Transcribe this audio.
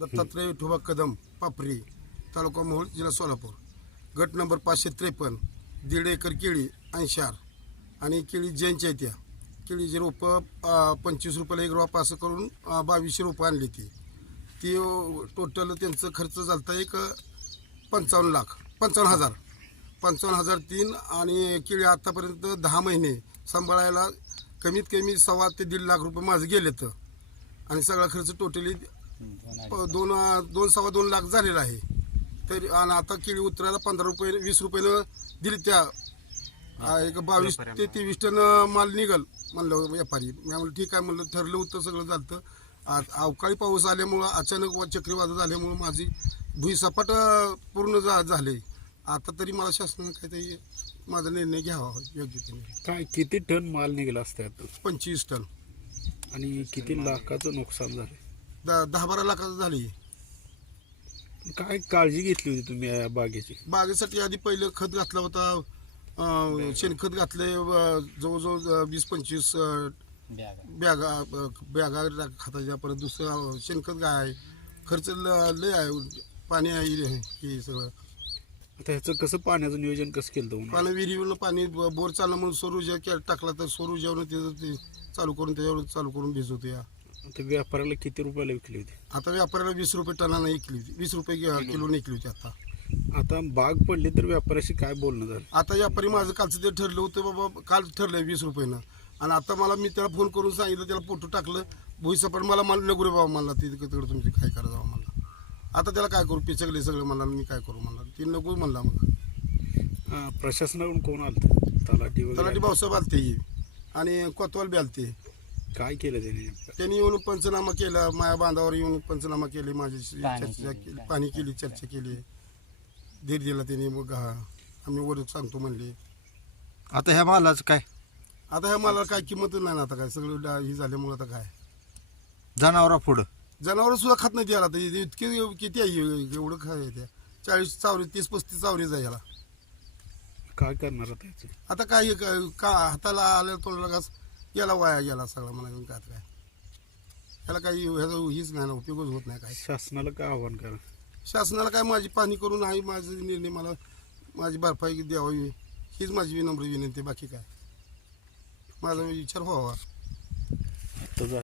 दत्तात्रय विठोबा कदम पापरी तालुका मोहोळ जिल्हा सोलापूर गट नंबर पाचशे त्रेपन्न दीड एकर केळी अंशार आणि केळी जैनच्या केळीची रोपं पंचवीस रुपयाला एक रोप असं करून बावीसशे रोपं आणली ती ती टोटल त्यांचं खर्च झाला एक पंचावन्न लाख पंचावन्न हजार पंचावन्न हजार तीन आणि केळी आत्तापर्यंत दहा महिने सांभाळायला कमीत कमी सव्वा ते दीड लाख रुपये माझं गेलेत आणि सगळा खर्च टोटली दोन दोन सव्वा दोन लाख झालेला आहे तरी आणि आता केळी उतरायला पंधरा रुपये वीस रुपयानं दिली त्या एक बावीस ते तेवीस टन माल निघल म्हणलं व्यापारी मी म्हणलं ठीक आहे म्हणलं ठरलं उत्तर सगळं झालं आज अवकाळी पाऊस आल्यामुळं अचानक चक्रीवादळ झाल्यामुळं माझी भुईसपाट पूर्ण झाले आता तरी मला शासनानं काहीतरी माझा निर्णय घ्यावा योग्य काय किती टन माल निघला असतात पंचवीस टन आणि किती लाखाचं नुकसान झालं दहा बारा लाखाचं झाली काय काळजी घेतली होती तुम्ही या बागेची बागेसाठी आधी पहिलं खत घातला होता शेणखत घातले जवळजवळ वीस पंचवीस बॅगा बॅगा खताच्या परत दुसरं शेणखत काय आहे खर्च ल- लय आहे पाणी आहे हे सगळं त्याचं कसं पाण्याचं नियोजन कसं केलं होतं पाणी विहिरीवर पाणी बोर चालला म्हणून सोरू टाकला तर सोरू जेवण ते चालू करून त्याच्यावर चालू करून भिजवतो या ते व्यापाऱ्याला किती रुपयाला विकली होती आता व्यापाऱ्याला वीस रुपये नाही विकली होती वीस रुपये किलो नाही विकली होती आता आता बाग पडली तर व्यापाऱ्याशी काय बोलणं झालं आता व्यापारी माझं कालचं ते ठरलं होतं बाबा काल ठरलंय वीस रुपयानं आणि आता मला मी त्याला फोन करून सांगितलं त्याला फोटो टाकलं भुईसा पण मला मला नगुरे बाबा म्हणला ते तिकडे तुमची काय करा जावा म्हणला आता त्याला काय करू पिचकले सगळं म्हणाल मी काय करू म्हणला ती नको म्हणला मग प्रशासनाकडून कोण आलं तलाठी तलाठी भाऊसाहेब आलते आणि कोतवाल बी आलते काय केलं त्याने त्यांनी येऊन पंचनामा केला माया बांधावर येऊन पंचनामा केली माझ्याशी चर्चा केली, पाणी केली चर्चा केली धीर दिला त्यांनी मग हा आम्ही वर सांगतो म्हणले आता ह्या मालाचं काय आता ह्या मालाला काय किंमत नाही ना आता काय सगळं हे झाल्यामुळं आता काय जनावरा पुढं जनावर सुद्धा खात नाही त्याला आता इतके किती आहे एवढं खाय त्या चाळीस चावरी तीस पस्तीस चावरीच आहे याला काय करणार आता काय का- हाताला आलं तोंडाला का याला वाया गेला सगळं मला घेऊन काय याला काही ह्याचा हीच नाही ना उपयोगच होत नाही काय शासनाला काय आव्हान करा शासनाला काय माझी पाणी करून आई माझं निर्णय मला माझी भरपाई द्यावी हीच माझी विनम्र विनंती बाकी काय माझा विचार व्हावा